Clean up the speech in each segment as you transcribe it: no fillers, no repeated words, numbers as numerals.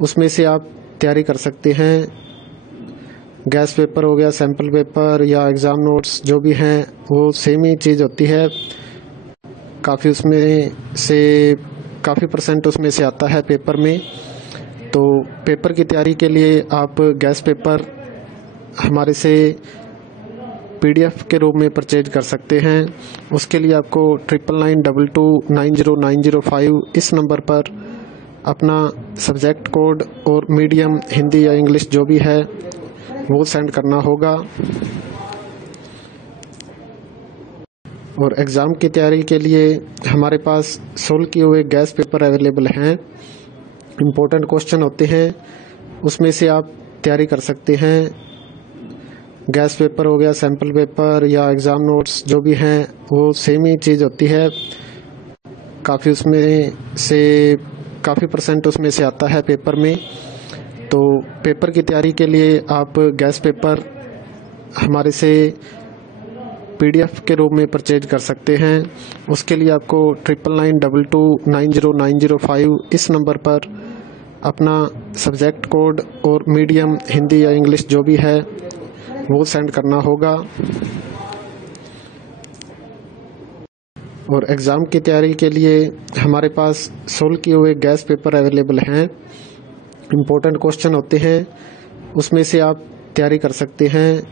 उसमें से आप तैयारी कर सकते हैं। गैस पेपर हो गया, सैम्पल पेपर या एग्ज़ाम नोट्स जो भी हैं वो सेम ही चीज़ होती है। काफ़ी उसमें से काफ़ी परसेंट उसमें से आता है पेपर में। तो पेपर की तैयारी के लिए आप गैस पेपर हमारे से PDF के रूप में परचेज कर सकते हैं। उसके लिए आपको 9992290905 इस नंबर पर अपना सब्जेक्ट कोड और मीडियम हिंदी या इंग्लिश जो भी है वो सेंड करना होगा। और एग्ज़ाम की तैयारी के लिए हमारे पास सोल्व किए हुए गैस पेपर अवेलेबल हैं। इम्पोर्टेंट क्वेश्चन होते हैं, उसमें से आप तैयारी कर सकते हैं। गैस पेपर हो गया, सैम्पल पेपर या एग्ज़ाम नोट्स जो भी हैं वो सेम ही चीज़ होती है। काफ़ी उसमें से काफ़ी परसेंट उसमें से आता है पेपर में। तो पेपर की तैयारी के लिए आप गैस पेपर हमारे से PDF के रूप में परचेज कर सकते हैं। उसके लिए आपको 9992290905 इस नंबर पर अपना सब्जेक्ट कोड और मीडियम हिंदी या इंग्लिश जो भी है वो सेंड करना होगा। और एग्ज़ाम की तैयारी के लिए हमारे पास सोल्व किए हुए गैस पेपर अवेलेबल हैं। इम्पोर्टेंट क्वेश्चन होते हैं, उसमें से आप तैयारी कर सकते हैं।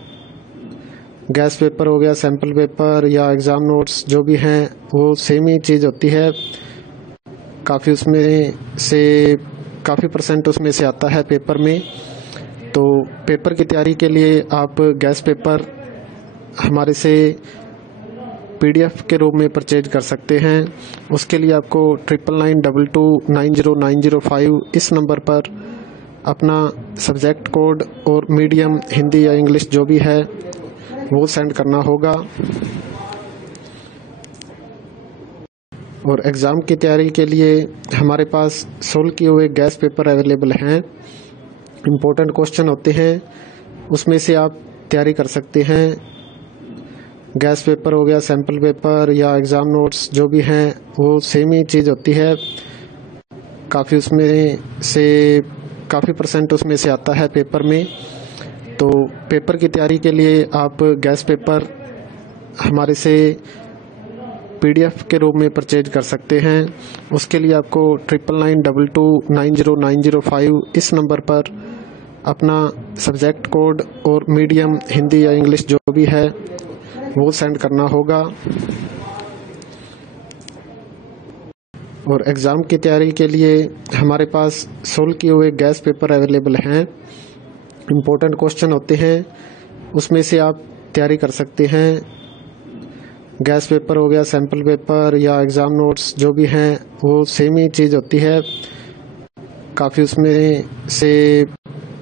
गैस पेपर हो गया, सैम्पल पेपर या एग्ज़ाम नोट्स जो भी हैं वो सेम ही चीज़ होती है। काफ़ी उसमें से काफ़ी परसेंट उसमें से आता है पेपर में। तो पेपर की तैयारी के लिए आप गैस पेपर हमारे से PDF के रूप में परचेज कर सकते हैं। उसके लिए आपको 9992290905 इस नंबर पर अपना सब्जेक्ट कोड और मीडियम हिंदी या इंग्लिश जो भी है वो सेंड करना होगा। और एग्ज़ाम की तैयारी के लिए हमारे पास सोल्व किए हुए गैस पेपर अवेलेबल हैं। इम्पोर्टेंट क्वेश्चन होते हैं, उसमें से आप तैयारी कर सकते हैं। गैस पेपर हो गया, सैम्पल पेपर या एग्ज़ाम नोट्स जो भी हैं वो सेम ही चीज़ होती है। काफ़ी उसमें से काफ़ी परसेंट उसमें से आता है पेपर में। तो पेपर की तैयारी के लिए आप गैस पेपर हमारे से PDF के रूप में परचेज कर सकते हैं। उसके लिए आपको 9992290905 इस नंबर पर अपना सब्जेक्ट कोड और मीडियम हिंदी या इंग्लिश जो भी है वो सेंड करना होगा। और एग्ज़ाम की तैयारी के लिए हमारे पास सोल्व किए हुए गैस पेपर अवेलेबल हैं। इम्पोर्टेंट क्वेश्चन होते हैं, उसमें से आप तैयारी कर सकते हैं। गैस पेपर हो गया, सैम्पल पेपर या एग्ज़ाम नोट्स जो भी हैं वो सेम ही चीज़ होती है। काफ़ी उसमें से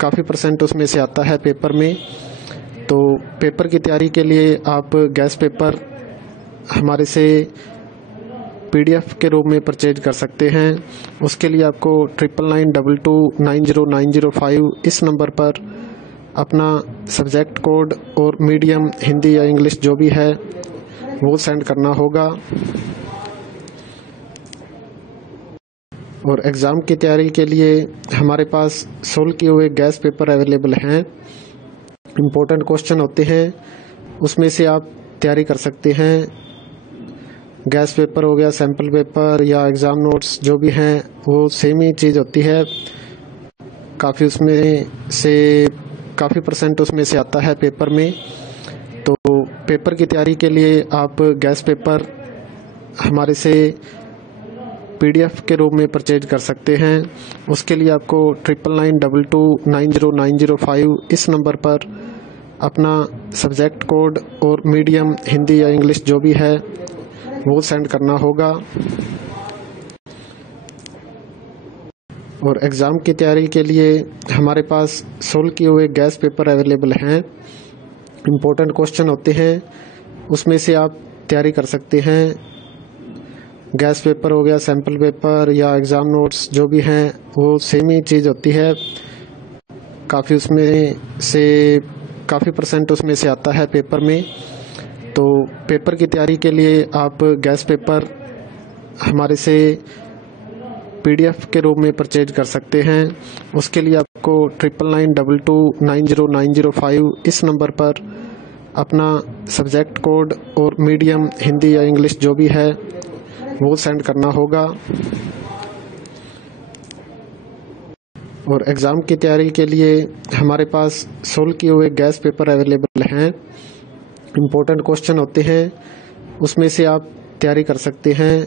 काफ़ी परसेंट उसमें से आता है पेपर में। तो पेपर की तैयारी के लिए आप गैस पेपर हमारे से PDF के रूप में परचेज कर सकते हैं। उसके लिए आपको 9992290905 इस नंबर पर अपना सब्जेक्ट कोड और मीडियम हिंदी या इंग्लिश जो भी है वो सेंड करना होगा। और एग्ज़ाम की तैयारी के लिए हमारे पास सोल्व किए हुए गैस पेपर अवेलेबल हैं। इम्पोर्टेंट क्वेश्चन होते हैं, उसमें से आप तैयारी कर सकते हैं। गैस पेपर हो गया, सैम्पल पेपर या एग्ज़ाम नोट्स जो भी हैं वो सेम ही चीज़ होती है। काफ़ी उसमें से काफ़ी परसेंट उसमें से आता है पेपर में। तो पेपर की तैयारी के लिए आप गैस पेपर हमारे से PDF के रूप में परचेज कर सकते हैं। उसके लिए आपको 9992290905 इस नंबर पर अपना सब्जेक्ट कोड और मीडियम हिंदी या इंग्लिश जो भी है वो सेंड करना होगा। और एग्ज़ाम की तैयारी के लिए हमारे पास सोल्व किए हुए गैस पेपर अवेलेबल हैं। इम्पोर्टेंट क्वेश्चन होते हैं, उसमें से आप तैयारी कर सकते हैं। गैस पेपर हो गया, सैम्पल पेपर या एग्ज़ाम नोट्स जो भी हैं वो सेम ही चीज़ होती है। काफ़ी उसमें से काफ़ी परसेंट उसमें से आता है पेपर में। तो पेपर की तैयारी के लिए आप गैस पेपर हमारे से PDF के रूप में परचेज कर सकते हैं। उसके लिए आपको 9992290905 इस नंबर पर अपना सब्जेक्ट कोड और मीडियम हिंदी या इंग्लिश जो भी है वो सेंड करना होगा। और एग्ज़ाम की तैयारी के लिए हमारे पास सोल्व किए हुए गैस पेपर अवेलेबल हैं। इम्पोर्टेंट क्वेश्चन होते हैं, उसमें से आप तैयारी कर सकते हैं।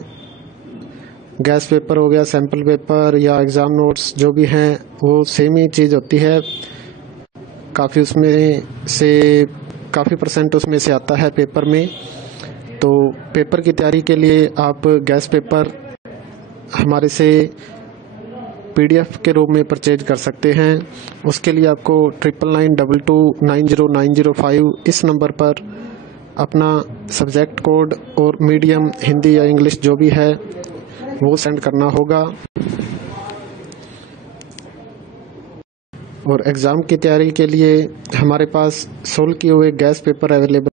गैस पेपर हो गया, सैम्पल पेपर या एग्ज़ाम नोट्स जो भी हैं वो सेम ही चीज़ होती है। काफ़ी परसेंट उसमें से आता है पेपर में। तो पेपर की तैयारी के लिए आप गैस पेपर हमारे से PDF के रूप में परचेज कर सकते हैं। उसके लिए आपको 9992290905 इस नंबर पर अपना सब्जेक्ट कोड और मीडियम हिंदी या इंग्लिश जो भी है वो सेंड करना होगा। और एग्ज़ाम की तैयारी के लिए हमारे पास सोल्व किए हुए गैस पेपर अवेलेबल